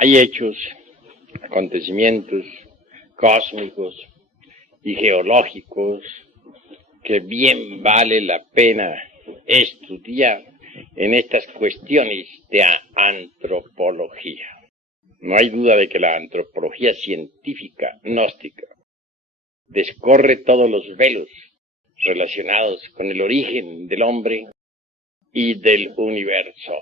Hay hechos, acontecimientos cósmicos y geológicos que bien vale la pena estudiar en estas cuestiones de antropología. No hay duda de que la antropología científica gnóstica descorre todos los velos relacionados con el origen del hombre y del universo.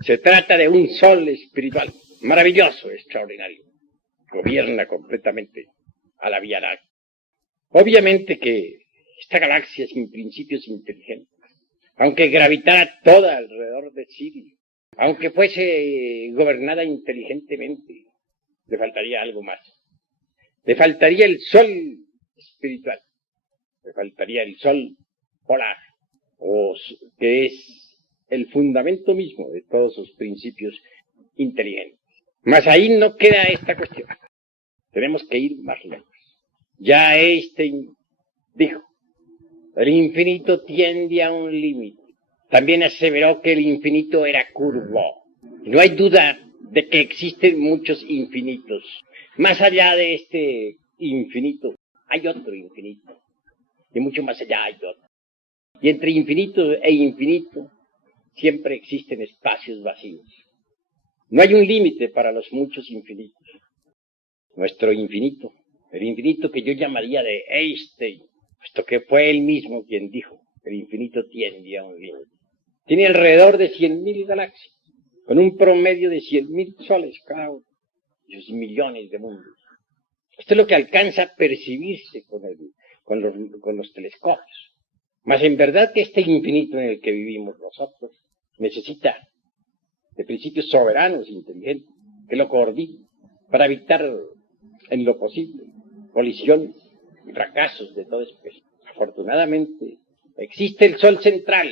Se trata de un sol espiritual, maravilloso, extraordinario. Gobierna completamente a la Vía Láctea. Obviamente que esta galaxia sin principios inteligentes, aunque gravitara toda alrededor de Sirio, aunque fuese gobernada inteligentemente, le faltaría algo más. Le faltaría el sol espiritual, le faltaría el sol polar, que es el fundamento mismo de todos sus principios inteligentes. Mas ahí no queda esta cuestión. Tenemos que ir más lejos. Ya Einstein dijo, el infinito tiende a un límite. También aseveró que el infinito era curvo. No hay duda de que existen muchos infinitos. Más allá de este infinito, hay otro infinito. Y mucho más allá hay otro. Y entre infinito e infinito, siempre existen espacios vacíos. No hay un límite para los muchos infinitos. Nuestro infinito, el infinito que yo llamaría de Einstein, puesto que fue él mismo quien dijo, el infinito tiende a un límite. Tiene alrededor de 100.000 galaxias, con un promedio de 100.000 soles cada uno, y sus millones de mundos. Esto es lo que alcanza a percibirse con los telescopios. Mas en verdad que este infinito en el que vivimos nosotros necesita de principios soberanos e inteligentes que lo coordinen para evitar en lo posible colisiones y fracasos de toda especie. Afortunadamente existe el sol central,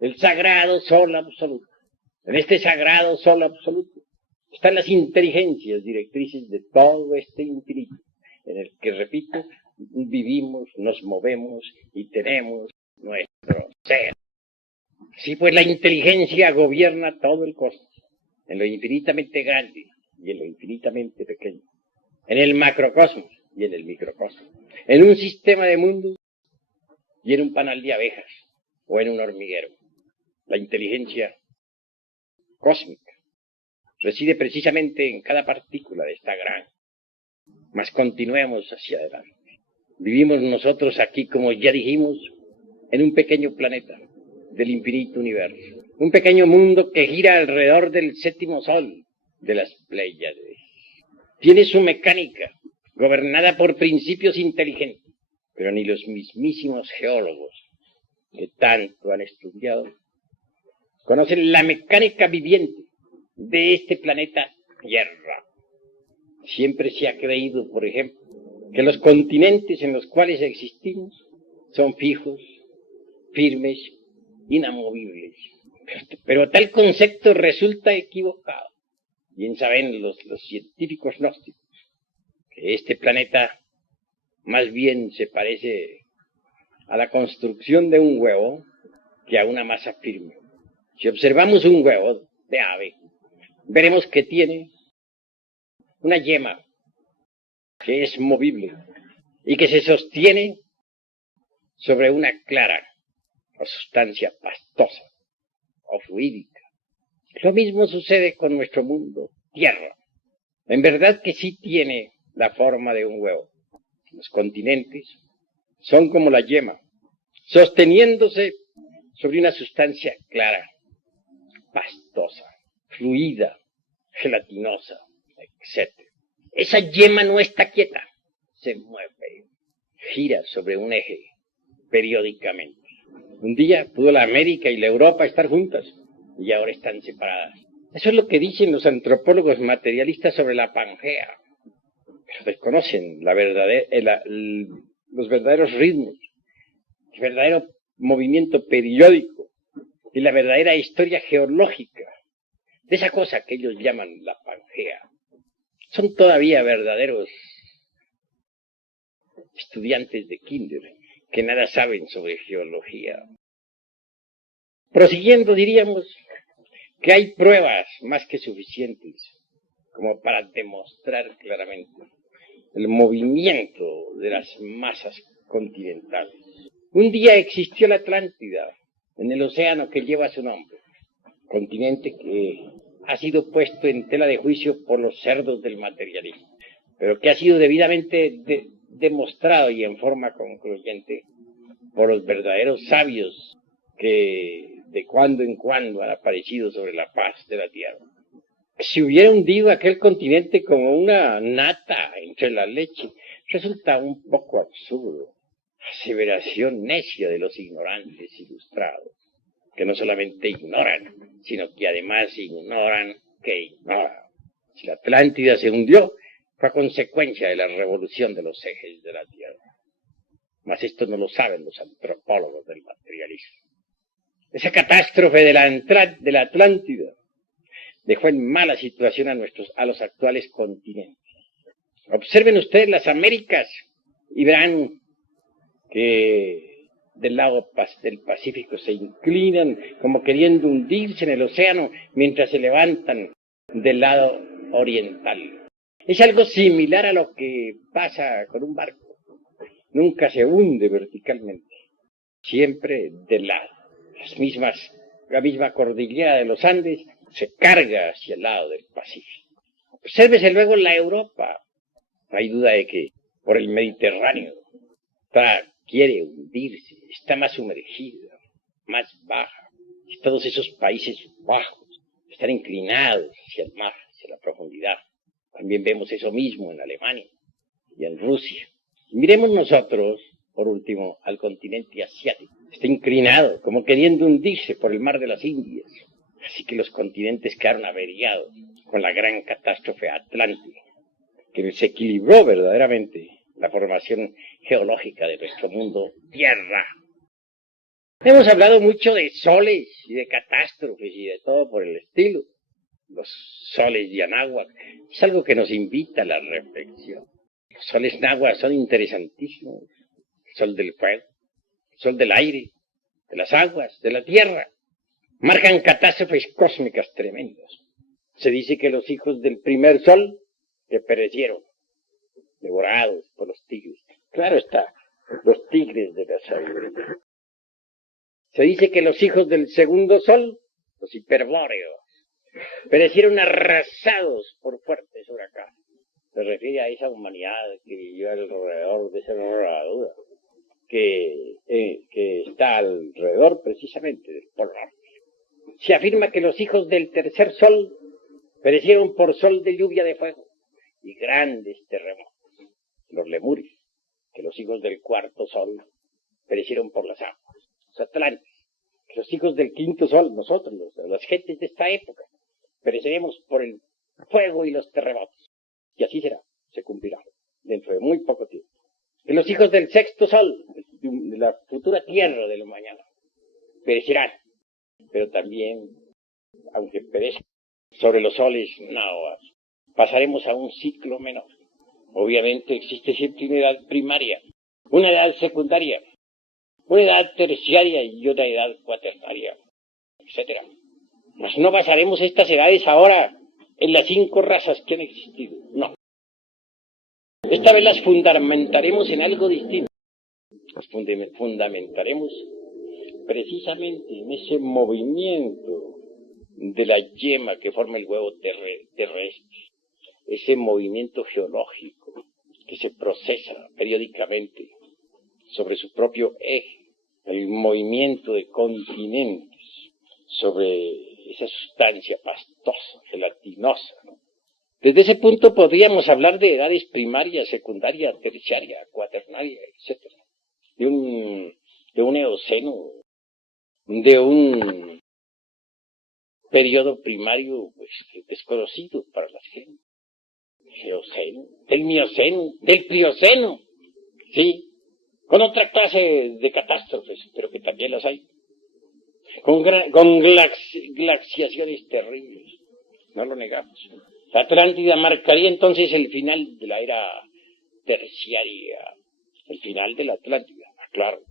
el sagrado sol absoluto. En este sagrado sol absoluto están las inteligencias directrices de todo este infinito, en el que, repito, vivimos, nos movemos y tenemos nuestro ser. Sí, pues la inteligencia gobierna todo el cosmos, en lo infinitamente grande y en lo infinitamente pequeño, en el macrocosmos y en el microcosmos, en un sistema de mundos y en un panal de abejas o en un hormiguero. La inteligencia cósmica reside precisamente en cada partícula de esta gran. Mas continuemos hacia adelante. Vivimos nosotros aquí, como ya dijimos, en un pequeño planeta del infinito universo. Un pequeño mundo que gira alrededor del séptimo sol de las Pléyades. Tiene su mecánica, gobernada por principios inteligentes, pero ni los mismísimos geólogos que tanto han estudiado conocen la mecánica viviente de este planeta Tierra. Siempre se ha creído, por ejemplo, que los continentes en los cuales existimos son fijos, firmes, inamovibles. Pero tal concepto resulta equivocado. Bien saben los científicos gnósticos que este planeta más bien se parece a la construcción de un huevo que a una masa firme. Si observamos un huevo de ave, veremos que tiene una yema que es movible y que se sostiene sobre una clara o sustancia pastosa o fluídica. Lo mismo sucede con nuestro mundo, Tierra. En verdad que sí tiene la forma de un huevo. Los continentes son como la yema, sosteniéndose sobre una sustancia clara, pastosa, fluida, gelatinosa, etc. Esa yema no está quieta, se mueve, gira sobre un eje periódicamente. Un día pudo la América y la Europa estar juntas y ahora están separadas. Eso es lo que dicen los antropólogos materialistas sobre la Pangea, pero desconocen los verdaderos ritmos, el verdadero movimiento periódico y la verdadera historia geológica de esa cosa que ellos llaman la Pangea. Son todavía verdaderos estudiantes de kinder que nada saben sobre geología. Prosiguiendo, diríamos que hay pruebas más que suficientes como para demostrar claramente el movimiento de las masas continentales. Un día existió la Atlántida, en el océano que lleva su nombre, continente que ha sido puesto en tela de juicio por los cerdos del materialismo, pero que ha sido debidamente demostrado y en forma concluyente por los verdaderos sabios que de cuando en cuando han aparecido sobre la faz de la tierra. Si hubiera hundido aquel continente como una nata entre la leche, resulta un poco absurdo. Aseveración necia de los ignorantes ilustrados, que no solamente ignoran, sino que además ignoran que ignoran. Si la Atlántida se hundió, fue a consecuencia de la revolución de los ejes de la Tierra. Mas esto no lo saben los antropólogos del materialismo. Esa catástrofe de la Atlántida dejó en mala situación a los actuales continentes. Observen ustedes las Américas y verán que del lado del Pacífico se inclinan como queriendo hundirse en el océano mientras se levantan del lado oriental. Es algo similar a lo que pasa con un barco. Nunca se hunde verticalmente, siempre del lado. La misma cordillera de los Andes se carga hacia el lado del Pacífico. Obsérvese luego la Europa. No hay duda de que por el Mediterráneo quiere hundirse, está más sumergida, más baja. Y todos esos países bajos están inclinados hacia el mar, hacia la profundidad. También vemos eso mismo en Alemania y en Rusia. Y miremos nosotros, por último, al continente asiático. Está inclinado, como queriendo hundirse por el mar de las Indias. Así que los continentes quedaron averiados con la gran catástrofe atlántica, que desequilibró verdaderamente la formación geológica de nuestro mundo Tierra. Hemos hablado mucho de soles y de catástrofes y de todo por el estilo. Los soles de Anáhuac es algo que nos invita a la reflexión. Los soles náhuatl son interesantísimos. El sol del fuego, el sol del aire, de las aguas, de la tierra. Marcan catástrofes cósmicas tremendas. Se dice que los hijos del primer sol que perecieron, devorados por los tigres. Claro está, los tigres de la sabiduría. Se dice que los hijos del segundo sol, los hiperbóreos, perecieron arrasados por fuertes huracanes. Se refiere a esa humanidad que vivió alrededor de esa herradura, que está alrededor precisamente del Polo Norte. Se afirma que los hijos del tercer sol perecieron por sol de lluvia de fuego y grandes terremotos. Los lemures, que los hijos del cuarto sol perecieron por las aguas. Los atlantes, que los hijos del quinto sol, nosotros, las gentes de esta época, pereceremos por el fuego y los terremotos. Y así será, se cumplirá, dentro de muy poco tiempo. Que los hijos del sexto sol, de la futura tierra de lo mañana, perecerán, pero también, aunque perezcan sobre los soles náhuatl, pasaremos a un ciclo menor. Obviamente existe siempre una edad primaria, una edad secundaria, una edad terciaria y una edad cuaternaria, etc. Mas no basaremos estas edades ahora en las 5 razas que han existido, no. Esta vez las fundamentaremos en algo distinto. Las fundamentaremos precisamente en ese movimiento de la yema que forma el huevo terrestre, ese movimiento geológico que se procesa periódicamente sobre su propio eje, el movimiento de continentes sobre esa sustancia pastosa, gelatinosa, ¿no? Desde ese punto podríamos hablar de edades primaria, secundaria, terciaria, cuaternaria, etc. De un eoceno, de un periodo primario pues, desconocido para las gentes. Eoceno, del mioceno, del plioceno, sí, con otra clase de catástrofes, pero que también las hay, con glaciaciones terribles, no lo negamos. La Atlántida marcaría entonces el final de la era terciaria, el final de la Atlántida, claro.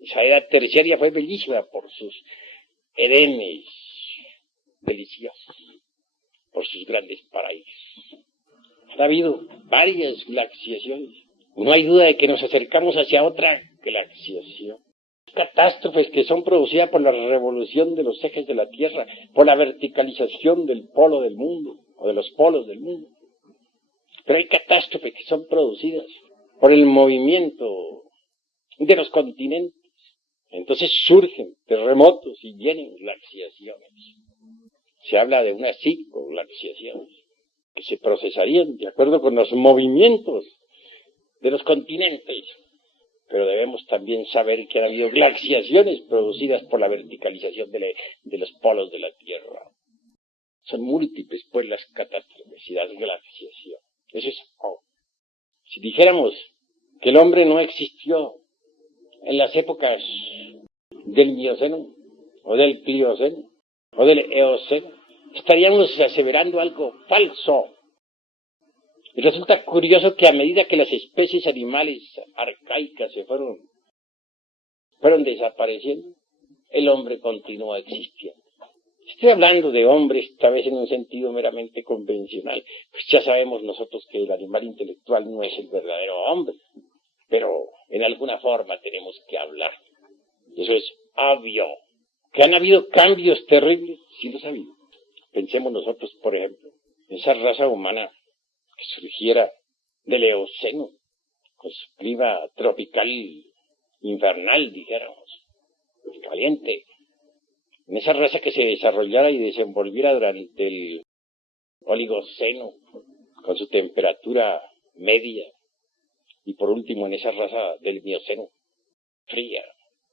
Esa era terciaria fue bellísima por sus edenes deliciosos. por sus grandes paraísos. Ha habido varias glaciaciones. No hay duda de que nos acercamos hacia otra glaciación. Catástrofes que son producidas por la revolución de los ejes de la Tierra, por la verticalización del polo del mundo, o de los polos del mundo. Pero hay catástrofes que son producidas por el movimiento de los continentes. Entonces surgen terremotos y vienen glaciaciones. Se habla de unas 5 glaciaciones que se procesarían de acuerdo con los movimientos de los continentes. Pero debemos también saber que ha habido glaciaciones producidas por la verticalización de los polos de la Tierra. Son múltiples, pues, las catástrofes y las glaciaciones. Eso es obvio. Si dijéramos que el hombre no existió en las épocas del Mioceno, o del Plioceno, o del Eoceno, estaríamos aseverando algo falso. Y resulta curioso que a medida que las especies animales arcaicas se fueron desapareciendo, el hombre continúa existiendo. Estoy hablando de hombre, esta vez en un sentido meramente convencional. Pues ya sabemos nosotros que el animal intelectual no es el verdadero hombre, pero en alguna forma tenemos que hablar. Eso es obvio. Que han habido cambios terribles, sí los ha habido. Pensemos nosotros, por ejemplo, en esa raza humana que surgiera del Eoceno, con su clima tropical, invernal, dijéramos, caliente. En esa raza que se desarrollara y desenvolviera durante el Oligoceno, con su temperatura media, y por último en esa raza del Mioceno, fría,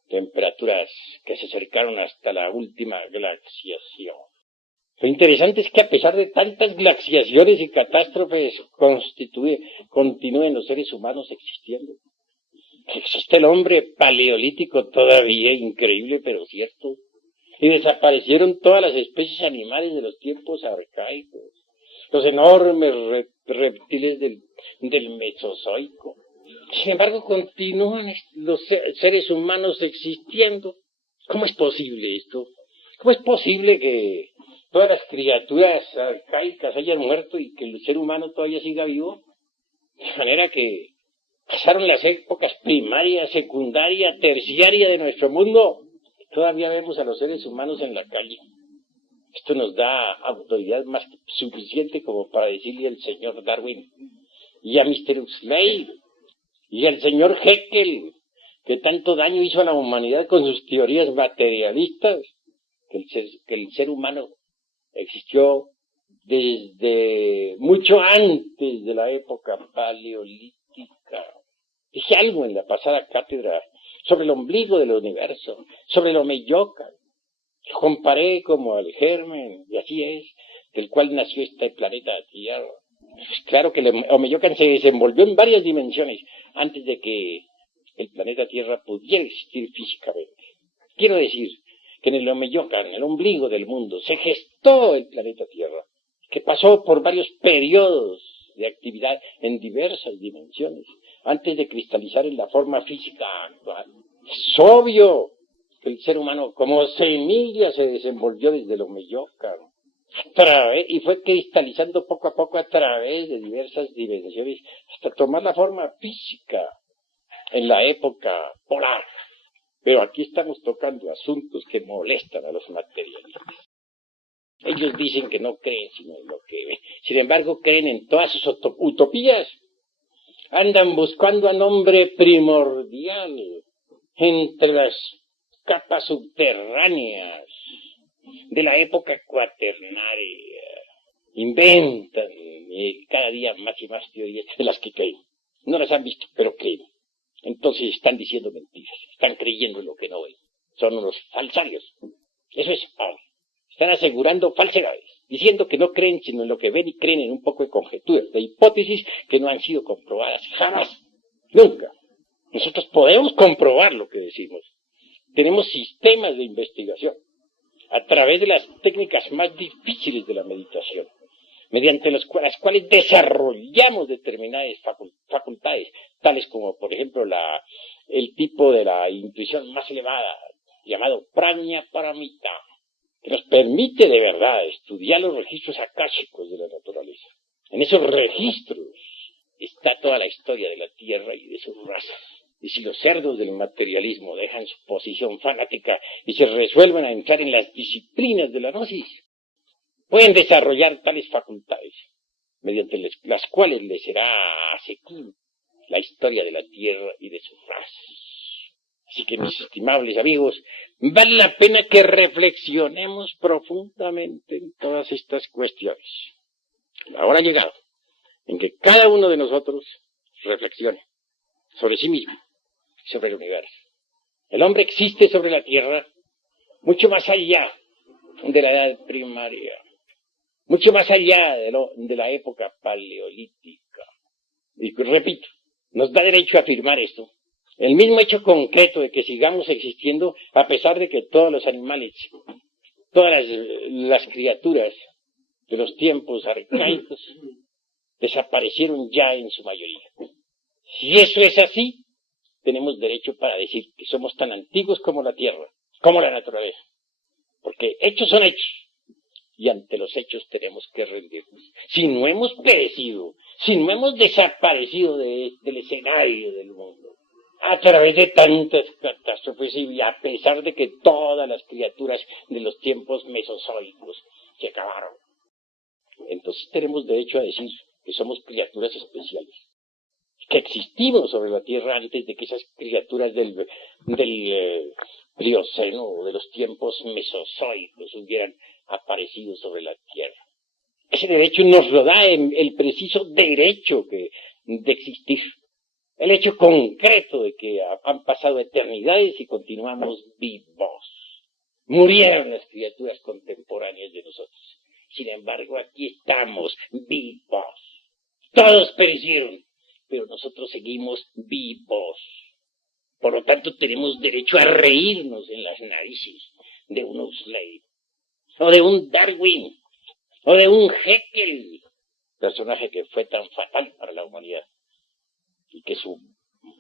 temperaturas que se acercaron hasta la última glaciación. Lo interesante es que a pesar de tantas glaciaciones y catástrofes continúen los seres humanos existiendo. Existe el hombre paleolítico todavía, increíble pero cierto. Y desaparecieron todas las especies animales de los tiempos arcaicos. Los enormes reptiles del Mesozoico. Sin embargo, continúan los seres humanos existiendo. ¿Cómo es posible esto? ¿Cómo es posible que todas las criaturas arcaicas hayan muerto y que el ser humano todavía siga vivo? De manera que pasaron las épocas primaria, secundaria, terciaria de nuestro mundo. Todavía vemos a los seres humanos en la calle. Esto nos da autoridad más que suficiente como para decirle al señor Darwin y a Mr. Huxley y al señor Haeckel, que tanto daño hizo a la humanidad con sus teorías materialistas, que el ser humano existió desde mucho antes de la época paleolítica. Dije algo en la pasada cátedra sobre el ombligo del universo, sobre el Omeyocan. Comparé como al germen, y así es, del cual nació este planeta Tierra. Pues claro que el Omeyocan se desenvolvió en varias dimensiones antes de que el planeta Tierra pudiera existir físicamente. Quiero decir que en el Omeyocan, el ombligo del mundo, se gestó el planeta Tierra, que pasó por varios periodos de actividad en diversas dimensiones, antes de cristalizar en la forma física actual. Es obvio que el ser humano como semilla se desenvolvió desde el Omeyocan, y fue cristalizando poco a poco a través de diversas dimensiones, hasta tomar la forma física en la época polar. Pero aquí estamos tocando asuntos que molestan a los materialistas. Ellos dicen que no creen sino en lo que ven. Sin embargo, creen en todas sus utopías. Andan buscando al hombre primordial entre las capas subterráneas de la época cuaternaria. Inventan cada día más y más teorías de las que creen. No las han visto, pero creen. Entonces están diciendo mentiras, están creyendo en lo que no ven. Son unos falsarios. Eso es obvio. Están asegurando falsedades, diciendo que no creen sino en lo que ven y creen en un poco de conjeturas, de hipótesis que no han sido comprobadas jamás, nunca. Nosotros podemos comprobar lo que decimos. Tenemos sistemas de investigación a través de las técnicas más difíciles de la meditación, mediante las cuales desarrollamos determinadas facultades, tales como, por ejemplo, el tipo de la intuición más elevada, llamado Prajna Paramita, que nos permite de verdad estudiar los registros akáshicos de la naturaleza. En esos registros está toda la historia de la Tierra y de sus razas. Y si los cerdos del materialismo dejan su posición fanática y se resuelven a entrar en las disciplinas de la gnosis, pueden desarrollar tales facultades, mediante las cuales les será asequible la historia de la Tierra y de sus razas. Así que, mis estimables amigos, vale la pena que reflexionemos profundamente en todas estas cuestiones. La hora ha llegado en que cada uno de nosotros reflexione sobre sí mismo, sobre el universo. El hombre existe sobre la Tierra mucho más allá de la edad primaria, mucho más allá de la época paleolítica. Y repito, nos da derecho a afirmar esto. El mismo hecho concreto de que sigamos existiendo a pesar de que todos los animales, todas las criaturas de los tiempos arcaicos desaparecieron ya en su mayoría. Si eso es así, tenemos derecho para decir que somos tan antiguos como la Tierra, como la naturaleza. Porque hechos son hechos. Y ante los hechos tenemos que rendirnos. Si no hemos perecido, si no hemos desaparecido del escenario del mundo, a través de tantas catástrofes y a pesar de que todas las criaturas de los tiempos mesozoicos se acabaron, entonces tenemos derecho a decir que somos criaturas especiales, que existimos sobre la Tierra antes de que esas criaturas del Plioceno o de los tiempos mesozoicos hubieran aparecido sobre la Tierra. Ese derecho nos lo da el preciso derecho de existir. El hecho concreto de que han pasado eternidades y continuamos vivos. Murieron las criaturas contemporáneas de nosotros. Sin embargo, aquí estamos vivos. Todos perecieron, pero nosotros seguimos vivos. Por lo tanto, tenemos derecho a reírnos en las narices de un Huxley, o de un Darwin, o de un Haeckel, personaje que fue tan fatal para la humanidad, y que su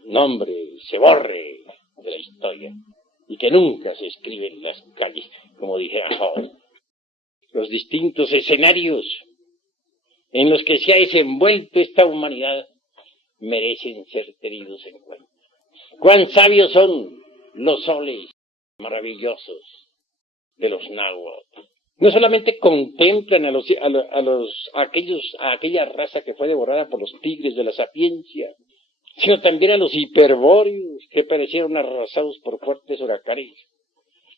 nombre se borre de la historia, y que nunca se escribe en las calles, como dijera Hall. Los distintos escenarios en los que se ha desenvuelto esta humanidad merecen ser tenidos en cuenta. Cuán sabios son los soles maravillosos de los náhuatl. No solamente contemplan a aquella raza que fue devorada por los tigres de la sapiencia, sino también a los hiperbóreos que perecieron arrasados por fuertes huracanes,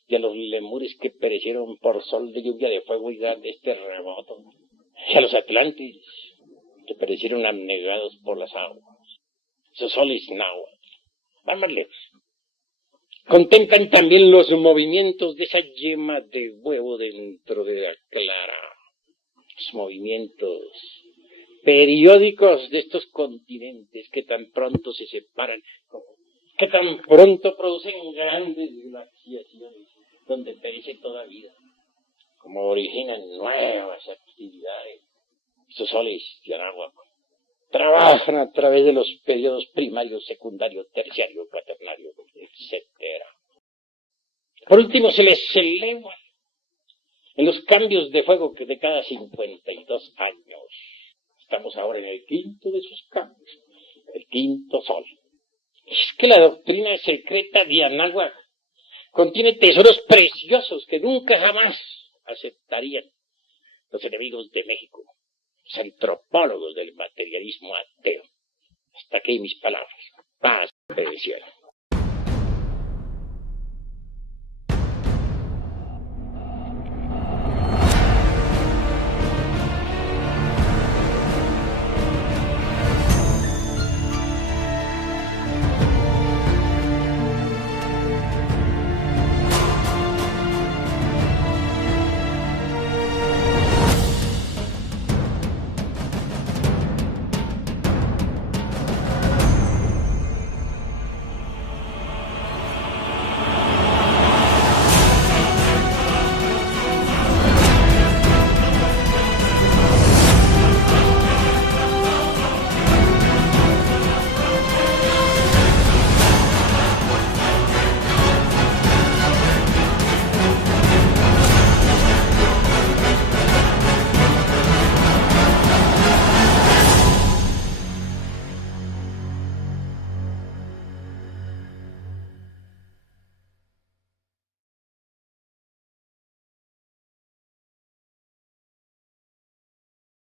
y a los lemures que perecieron por sol de lluvia de fuego y grandes terremotos, y a los atlantes que perecieron abnegados por las aguas. Esos soles náhuatl van más lejos. Contemplan también los movimientos de esa yema de huevo dentro de la clara, los movimientos periódicos de estos continentes que tan pronto se separan, que tan pronto producen grandes glaciaciones donde perece toda vida, como originan nuevas actividades. Esos soles de Anáhuac trabajan a través de los periodos primario, secundario, terciario, cuaternario, etc. Por último, se les eleva en los cambios de fuego que de cada 52 años. Estamos ahora en el quinto de sus cambios, el quinto sol. Es que la doctrina secreta de Anáhuac contiene tesoros preciosos que nunca jamás aceptarían los enemigos de México, los antropólogos del materialismo ateo. Hasta aquí mis palabras. Paz del cielo.